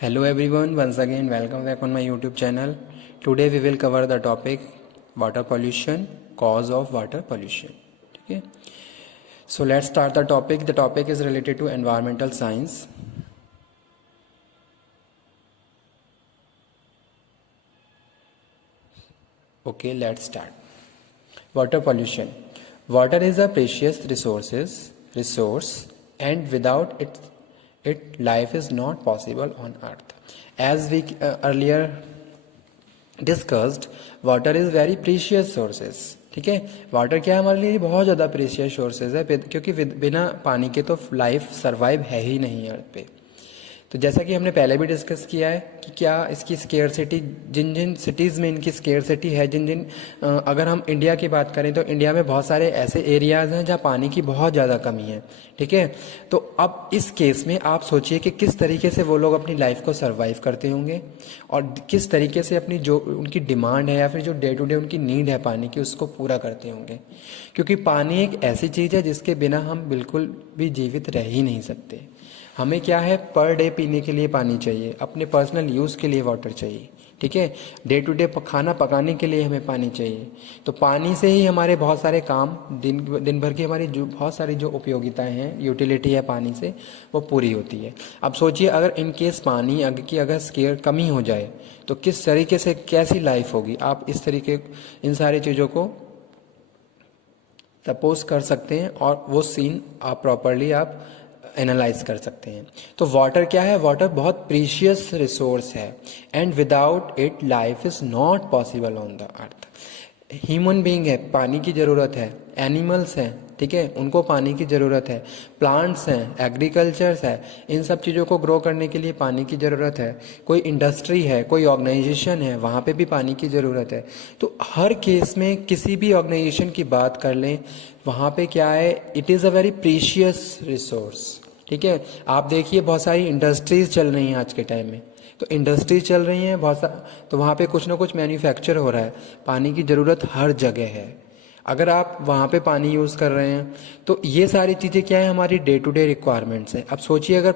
Hello everyone, once again welcome back on my YouTube channel. Today we will cover the topic water pollution, cause of water pollution. Okay. So let's start the topic. The topic is related to environmental science. Okay, let's start. Water pollution. Water is a precious resource, and without it life is not possible on earth. As we earlier discussed water is very precious sources. ठीक है, water क्या है हमारे लिए बहुत ज़्यादा precious sources है, क्योंकि बिना पानी के तो लाइफ सर्वाइव है ही नहीं अर्थ पे. तो जैसा कि हमने पहले भी डिस्कस किया है कि क्या इसकी स्केयरसिटी, जिन जिन सिटीज़ में इनकी स्केयरसिटी है, अगर हम इंडिया की बात करें तो इंडिया में बहुत सारे ऐसे एरियाज़ हैं जहाँ पानी की बहुत ज़्यादा कमी है. ठीक है, तो अब इस केस में आप सोचिए कि किस तरीके से वो लोग अपनी लाइफ को सर्वाइव करते होंगे और किस तरीके से अपनी जो उनकी डिमांड है या फिर जो डे टू डे उनकी नीड है पानी की, उसको पूरा करते होंगे. क्योंकि पानी एक ऐसी चीज़ है जिसके बिना हम बिल्कुल भी जीवित रह ही नहीं सकते. हमें क्या है, पर डे पीने के लिए पानी चाहिए, अपने पर्सनल यूज़ के लिए वाटर चाहिए. ठीक है, डे टू डे खाना पकाने के लिए हमें पानी चाहिए. तो पानी से ही हमारे बहुत सारे काम, दिन भर की हमारी जो बहुत सारी जो उपयोगिताएं हैं, यूटिलिटी है पानी से, वो पूरी होती है. अब सोचिए अगर इन केस पानी की अगर स्केयर कमी हो जाए तो किस तरीके से कैसी लाइफ होगी. आप इस तरीके इन सारी चीज़ों को सपोज कर सकते हैं और वो सीन आप प्रॉपरली आप एनालाइज कर सकते हैं. तो वाटर क्या है, वाटर बहुत प्रीशियस रिसोर्स है, and without it life is not possible on the earth. Human being है, पानी की ज़रूरत है. एनिमल्स हैं, ठीक है, उनको पानी की ज़रूरत है. प्लांट्स हैं, एग्रीकल्चर्स है, इन सब चीज़ों को ग्रो करने के लिए पानी की ज़रूरत है. कोई इंडस्ट्री है, कोई ऑर्गेनाइजेशन है, वहाँ पे भी पानी की ज़रूरत है. तो हर केस में किसी भी ऑर्गेनाइजेशन की बात कर लें, वहाँ पे क्या है, it is a very precious resource. ठीक है, आप देखिए बहुत सारी इंडस्ट्रीज चल रही हैं आज के टाइम में. तो इंडस्ट्रीज चल रही हैं बहुत तो वहाँ पे कुछ ना कुछ मैन्युफैक्चर हो रहा है. पानी की ज़रूरत हर जगह है. अगर आप वहाँ पे पानी यूज़ कर रहे हैं तो ये सारी चीज़ें क्या है, हमारी डे टू डे रिक्वायरमेंट्स हैं. अब सोचिए अगर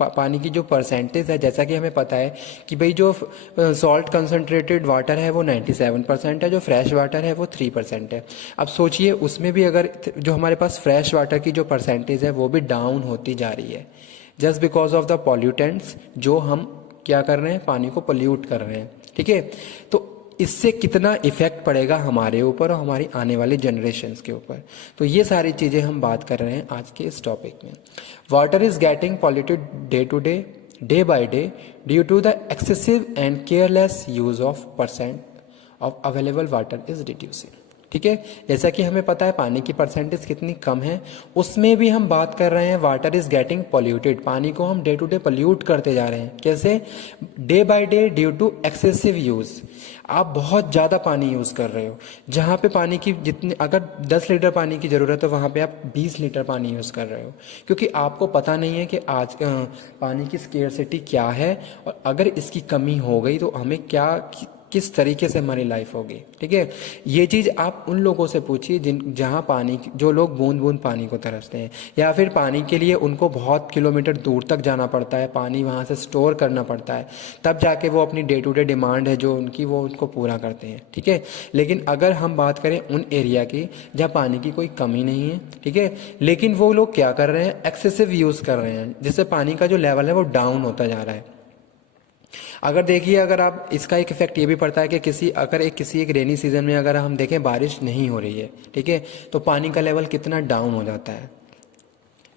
पानी की जो परसेंटेज है, जैसा कि हमें पता है कि भाई जो सॉल्ट कंसनट्रेटेड वाटर है वो 97% है, जो फ्रेश वाटर है वो 3% है. अब सोचिए उसमें भी अगर जो हमारे पास फ्रेश वाटर की जो परसेंटेज है वो भी डाउन होती जा रही है, just because of the pollutants जो हम क्या कर रहे हैं, पानी को पोल्यूट कर रहे हैं. ठीक है, तो इससे कितना इफेक्ट पड़ेगा हमारे ऊपर और हमारी आने वाली जनरेशन्स के ऊपर. तो ये सारी चीज़ें हम बात कर रहे हैं आज के इस टॉपिक में. Water is getting polluted day by day due to the excessive and careless use of percent of available water is reducing. ठीक है, जैसा कि हमें पता है पानी की परसेंटेज कितनी कम है, उसमें भी हम बात कर रहे हैं वाटर इज गेटिंग पॉल्यूटेड. पानी को हम डे टू डे पोल्यूट करते जा रहे हैं. कैसे? Day by day due to excessive use. आप बहुत ज़्यादा पानी यूज़ कर रहे हो. जहाँ पे पानी की जितनी, अगर 10 लीटर पानी की ज़रूरत है वहाँ पे आप 20 लीटर पानी यूज़ कर रहे हो, क्योंकि आपको पता नहीं है कि आज पानी की स्केर्सिटी क्या है और अगर इसकी कमी हो गई तो हमें किस तरीके से हमारी लाइफ होगी. ठीक है, ये चीज़ आप उन लोगों से पूछिए जहाँ जो लोग बूंद बूंद पानी को तरसते हैं, या फिर पानी के लिए उनको बहुत किलोमीटर दूर तक जाना पड़ता है, पानी वहाँ से स्टोर करना पड़ता है, तब जाके वो अपनी डे टू डे डिमांड है जो उनकी, वो उनको पूरा करते हैं. ठीक है, लेकिन अगर हम बात करें उन एरिया की जहाँ पानी की कोई कमी नहीं है, ठीक है, लेकिन वो लोग क्या कर रहे हैं, एक्सेसिव यूज़ कर रहे हैं, जिससे पानी का जो लेवल है वो डाउन होता जा रहा है. अगर देखिए, अगर आप इसका एक इफेक्ट ये भी पड़ता है कि किसी एक रेनी सीजन में अगर हम देखें बारिश नहीं हो रही है, ठीक है, तो पानी का लेवल कितना डाउन हो जाता है.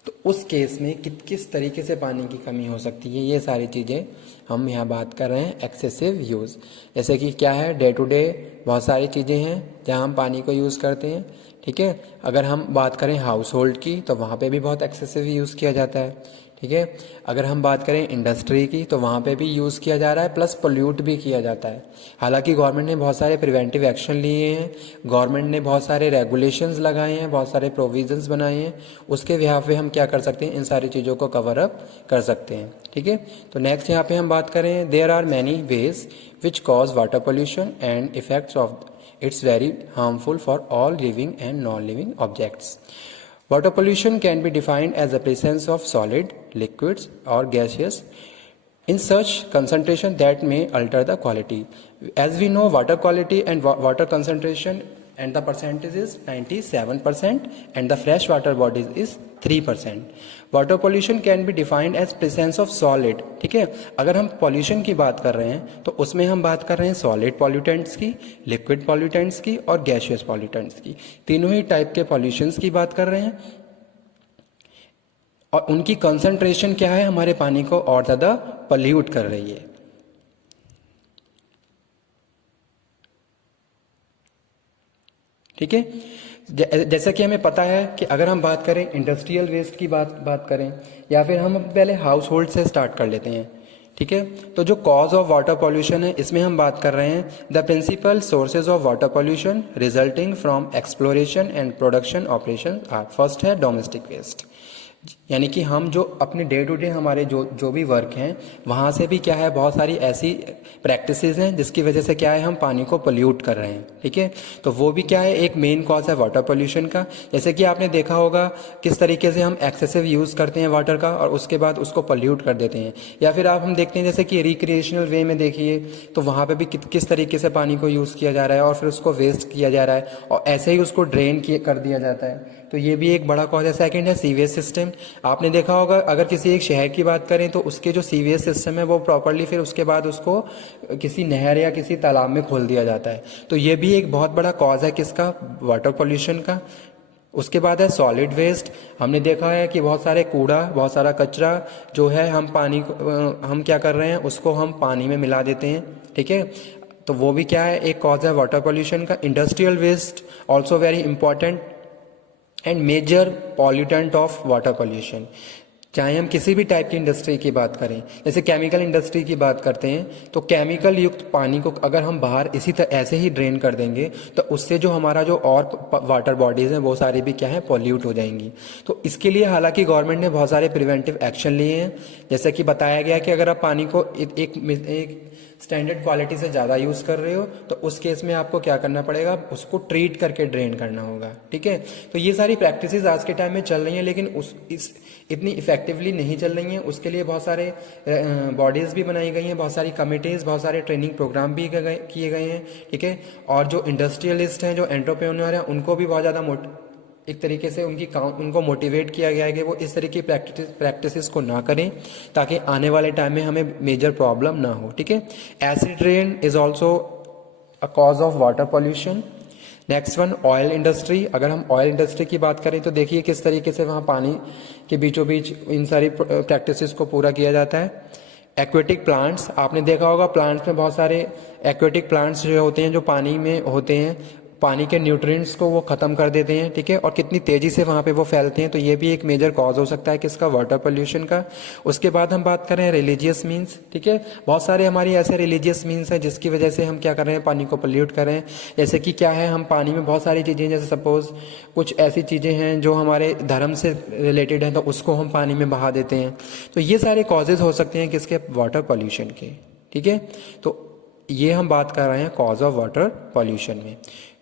तो उस केस में किस तरीके से पानी की कमी हो सकती है, ये सारी चीज़ें हम यहाँ बात कर रहे हैं. एक्सेसिव यूज़, जैसे कि क्या है, डे टू डे बहुत सारी चीज़ें हैं जहाँ हम पानी को यूज़ करते हैं. ठीक है, अगर हम बात करें हाउस होल्ड की तो वहाँ पे भी बहुत एक्सेसिव यूज़ किया जाता है. ठीक है, अगर हम बात करें इंडस्ट्री की तो वहाँ पे भी यूज़ किया जा रहा है, प्लस पोल्यूट भी किया जाता है. हालांकि गवर्नमेंट ने बहुत सारे प्रिवेंटिव एक्शन लिए हैं, गवर्नमेंट ने बहुत सारे रेगुलेशंस लगाए हैं, बहुत सारे प्रोविजंस बनाए हैं. उसके बिहाफ पे हम क्या कर सकते हैं, इन सारी चीज़ों को कवर अप कर सकते हैं. ठीक है, तो नेक्स्ट यहाँ पे हम बात करें, there are many ways which cause water pollution and effects of its very harmful for all living and non living objects. Water pollution can be defined as the presence of solid, liquids or gaseous in such concentration that may alter the quality. As we know, water quality and water concentration and the percentage is 97% and the fresh water bodies is 3%. Water pollution can be defined as presence of solid. ठीक है, अगर हम pollution की बात कर रहे हैं तो उसमें हम बात कर रहे हैं सॉलिड पॉल्यूटेंट्स की, लिक्विड पॉल्यूटेंट्स की और गैशियस पॉल्यूटेंट्स की. तीनों ही टाइप के पॉल्यूशंस की बात कर रहे हैं और उनकी कंसंट्रेशन क्या है हमारे पानी को और ज़्यादा पॉल्यूट कर रही है. ठीक है, जैसा कि हमें पता है कि अगर हम बात करें इंडस्ट्रियल वेस्ट की बात करें या फिर हम पहले हाउस होल्ड से स्टार्ट कर लेते हैं. ठीक है, तो जो कॉज ऑफ वाटर पॉल्यूशन है इसमें हम बात कर रहे हैं the principal sources of water pollution resulting from exploration and production operation are. First है डोमेस्टिक वेस्ट, यानी कि हम जो अपने डे टू डे हमारे जो भी वर्क हैं वहाँ से भी क्या है बहुत सारी ऐसी प्रैक्टिसेस हैं जिसकी वजह से क्या है हम पानी को पोल्यूट कर रहे हैं. ठीक है, तो वो भी क्या है एक मेन कॉज है वाटर पोल्यूशन का. जैसे कि आपने देखा होगा किस तरीके से हम एक्सेसिव यूज़ करते हैं वाटर का और उसके बाद उसको पोल्यूट कर देते हैं. या फिर आप हम देखते हैं जैसे कि रिक्रिएशनल वे में देखिए तो वहाँ पर भी किस तरीके से पानी को यूज़ किया जा रहा है और फिर उसको वेस्ट किया जा रहा है और ऐसे ही उसको ड्रेन कर दिया जाता है. तो ये भी एक बड़ा कॉज है. सेकंड है सीवेज सिस्टम. आपने देखा होगा अगर किसी एक शहर की बात करें तो उसके जो सीवेज सिस्टम है वो प्रॉपरली फिर उसके बाद उसको किसी नहर या किसी तालाब में खोल दिया जाता है. तो ये भी एक बहुत बड़ा कॉज है किसका, वाटर पोल्यूशन का. उसके बाद है सॉलिड वेस्ट. हमने देखा है कि बहुत सारे कूड़ा बहुत सारा कचरा जो है हम पानी को हम क्या कर रहे हैं उसको हम पानी में मिला देते हैं. ठीक है, तो वो भी क्या है एक कॉज है वाटर पोल्यूशन का. Industrial waste also very important and major pollutant of water pollution. चाहे हम किसी भी टाइप की इंडस्ट्री की बात करें, जैसे केमिकल इंडस्ट्री की बात करते हैं तो केमिकल युक्त पानी को अगर हम बाहर इसी तरह ऐसे ही ड्रेन कर देंगे तो उससे जो हमारा जो और वाटर बॉडीज़ हैं वो सारी भी क्या है पॉल्यूट हो जाएंगी. तो इसके लिए हालांकि गवर्नमेंट ने बहुत सारे प्रिवेंटिव एक्शन लिए हैं. जैसे कि बताया गया कि अगर आप पानी को एक स्टैंडर्ड क्वालिटी से ज़्यादा यूज़ कर रहे हो तो उस केस में आपको क्या करना पड़ेगा, उसको ट्रीट करके ड्रेन करना होगा. ठीक है, तो ये सारी प्रैक्टिसेस आज के टाइम में चल रही हैं लेकिन इतनी इफेक्टिवली नहीं चल रही हैं. उसके लिए बहुत सारे बॉडीज़ भी बनाई गई हैं, बहुत सारी कमिटीज़, बहुत सारे ट्रेनिंग प्रोग्राम भी किए गए हैं. ठीक है, और जो इंडस्ट्रियलिस्ट हैं जो एंटरप्रेन्योर हैं उनको भी बहुत ज़्यादा एक तरीके से उनको मोटिवेट किया गया है कि वो इस तरह की प्रैक्टिसेस को ना करें ताकि आने वाले टाइम में हमें मेजर प्रॉब्लम ना हो. ठीक है, acid rain is also a cause of water pollution. Next one oil industry. अगर हम ऑयल इंडस्ट्री की बात करें तो देखिए किस तरीके से वहाँ पानी के बीचों बीच इन सारी प्रैक्टिसेस को पूरा किया जाता है. एक्वेटिक प्लांट्स, आपने देखा होगा प्लांट्स में बहुत सारे एक्वेटिक प्लांट्स जो होते हैं जो पानी में होते हैं, पानी के न्यूट्रिएंट्स को वो ख़त्म कर देते हैं. ठीक है, और कितनी तेज़ी से वहाँ पे वो फैलते हैं. तो ये भी एक मेजर कॉज हो सकता है किसका, वाटर पोल्यूशन का. उसके बाद हम बात करें रिलीजियस मीन्स. ठीक है, बहुत सारे हमारी ऐसे रिलीजियस मीन्स हैं जिसकी वजह से हम क्या कर रहे हैं पानी को पोल्यूट कर रहे हैं. जैसे कि क्या है हम पानी में बहुत सारी चीज़ें, जैसे सपोज कुछ ऐसी चीज़ें हैं जो हमारे धर्म से रिलेटेड हैं तो उसको हम पानी में बहा देते हैं. तो ये सारे कॉजेज़ हो सकते हैं किसके, वाटर पोल्यूशन के. ठीक है, तो ये हम बात कर रहे हैं कॉज ऑफ वाटर पोल्यूशन में.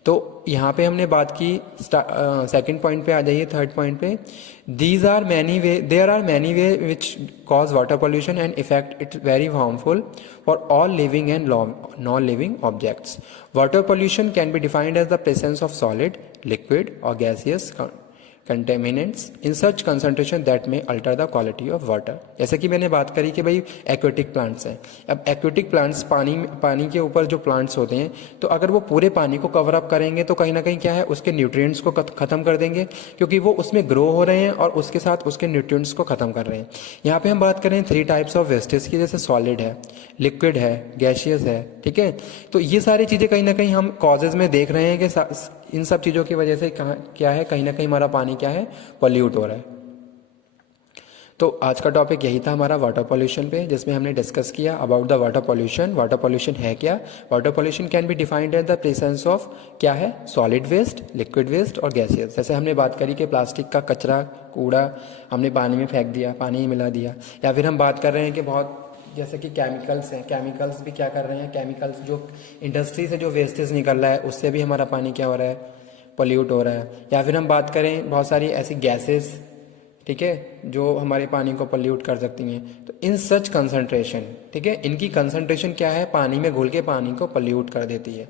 तो यहाँ पे हमने बात की, सेकंड पॉइंट पे आ जाइए, थर्ड पॉइंट पे. There are many way which cause water pollution and effect it very harmful for all living and non living objects. Water pollution can be defined as the presence of solid, liquid और gaseous contaminants in such concentration that may alter the quality of water. जैसे कि मैंने बात करी कि भाई aquatic plants हैं. अब एक्वेटिक प्लांट्स पानी के ऊपर जो प्लांट्स होते हैं तो अगर वो पूरे पानी को कवर अप करेंगे तो कहीं ना कहीं क्या है उसके न्यूट्रिएंट्स को ख़त्म कर देंगे क्योंकि वो उसमें ग्रो हो रहे हैं और उसके साथ उसके न्यूट्रिएंट्स को ख़त्म कर रहे हैं. यहाँ पे हम बात करें 3 टाइप्स ऑफ वेस्टेज की, जैसे सॉलिड है, लिक्विड है, गैशियस है. ठीक है, तो ये सारी चीज़ें कहीं ना कहीं हम कॉजेज़ में देख रहे हैं कि इन सब चीज़ों की वजह से क्या है कहीं ना कहीं हमारा पानी क्या है पॉल्यूट हो रहा है. तो आज का टॉपिक यही था हमारा वाटर पॉल्यूशन पे, जिसमें हमने डिस्कस किया about the water pollution. Water pollution है क्या, water pollution can be defined as the presence of क्या है, सॉलिड वेस्ट, लिक्विड वेस्ट और गैसियस. जैसे हमने बात करी कि प्लास्टिक का कचरा कूड़ा हमने पानी में फेंक दिया, पानी में मिला दिया. या फिर हम बात कर रहे हैं कि बहुत जैसे कि केमिकल्स हैं, केमिकल्स भी क्या कर रहे हैं, केमिकल्स जो इंडस्ट्री से जो वेस्टेज निकल रहा है उससे भी हमारा पानी क्या हो रहा है, पोल्यूट हो रहा है. या फिर हम बात करें बहुत सारी ऐसी गैसेस ठीक है, जो हमारे पानी को पोल्यूट कर सकती हैं। तो इन सच कंसंट्रेशन, ठीक है, इनकी कंसंट्रेशन क्या है, पानी में घुल के पानी को पोल्यूट कर देती है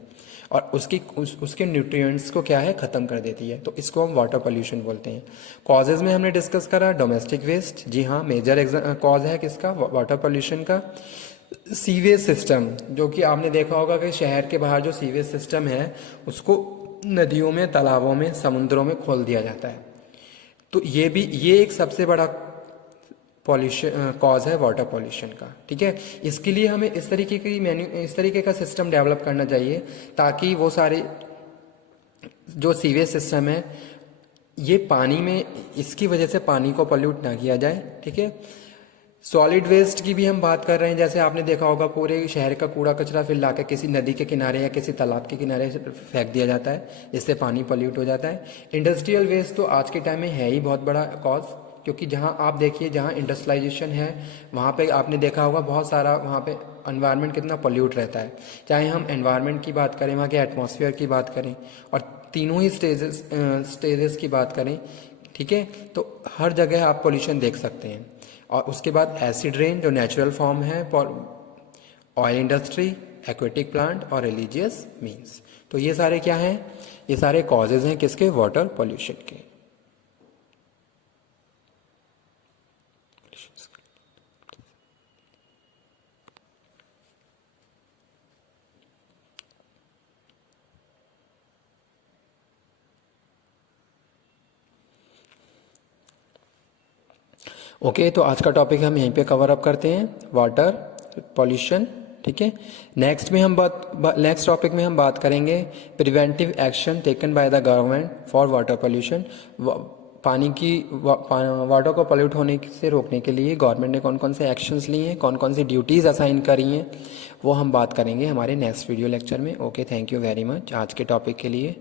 और उसके न्यूट्रिएंट्स को क्या है, ख़त्म कर देती है। तो इसको हम वाटर पोल्यूशन बोलते हैं। कॉजेज़ में हमने डिस्कस करा डोमेस्टिक वेस्ट, जी हाँ, मेजर कॉज है किसका, वाटर पोल्यूशन का। सीवेज सिस्टम, जो कि आपने देखा होगा कि शहर के बाहर जो सीवेज सिस्टम है उसको नदियों में, तालाबों में, समुद्रों में खोल दिया जाता है। तो ये एक सबसे बड़ा पॉल्यूशन कॉज है वाटर पॉल्यूशन का, ठीक है। इसके लिए हमें इस तरीके का सिस्टम डेवलप करना चाहिए ताकि वो सारे जो सीवेज सिस्टम है ये पानी में, इसकी वजह से पानी को पोल्यूट ना किया जाए, ठीक है। सॉलिड वेस्ट की भी हम बात कर रहे हैं, जैसे आपने देखा होगा पूरे शहर का कूड़ा कचरा फिर लाकर किसी नदी के किनारे या किसी तालाब के किनारे फेंक दिया जाता है, जिससे पानी पोल्यूट हो जाता है। इंडस्ट्रियल वेस्ट तो आज के टाइम में है ही बहुत बड़ा कॉज, क्योंकि जहाँ आप देखिए जहाँ इंडस्ट्रियलाइजेशन है वहाँ पे आपने देखा होगा बहुत सारा वहाँ पे एनवायरनमेंट कितना पोल्यूट रहता है। चाहे हम एनवायरनमेंट की बात करें, वहाँ के एटमॉस्फेयर की बात करें और तीनों ही स्टेजेस की बात करें, ठीक है, तो हर जगह आप पोल्यूशन देख सकते हैं। और उसके बाद एसिड रेन जो नेचुरल फॉर्म है for oil industry, aquatic plant और रिलीजियस मीन्स। तो ये सारे क्या हैं, ये सारे कॉजेज हैं किसके, वाटर पोल्यूशन के। ओके, तो आज का टॉपिक हम यहीं पे कवर अप करते हैं, वाटर पॉल्यूशन, ठीक है। नेक्स्ट टॉपिक में हम बात करेंगे preventive action taken by the government for water pollution. Water को पोल्यूट होने से रोकने के लिए गवर्नमेंट ने कौन कौन से एक्शंस लिए हैं, कौन कौन सी ड्यूटीज़ असाइन करी हैं, वो हम बात करेंगे हमारे नेक्स्ट वीडियो लेक्चर में। Okay, thank you very much आज के टॉपिक के लिए।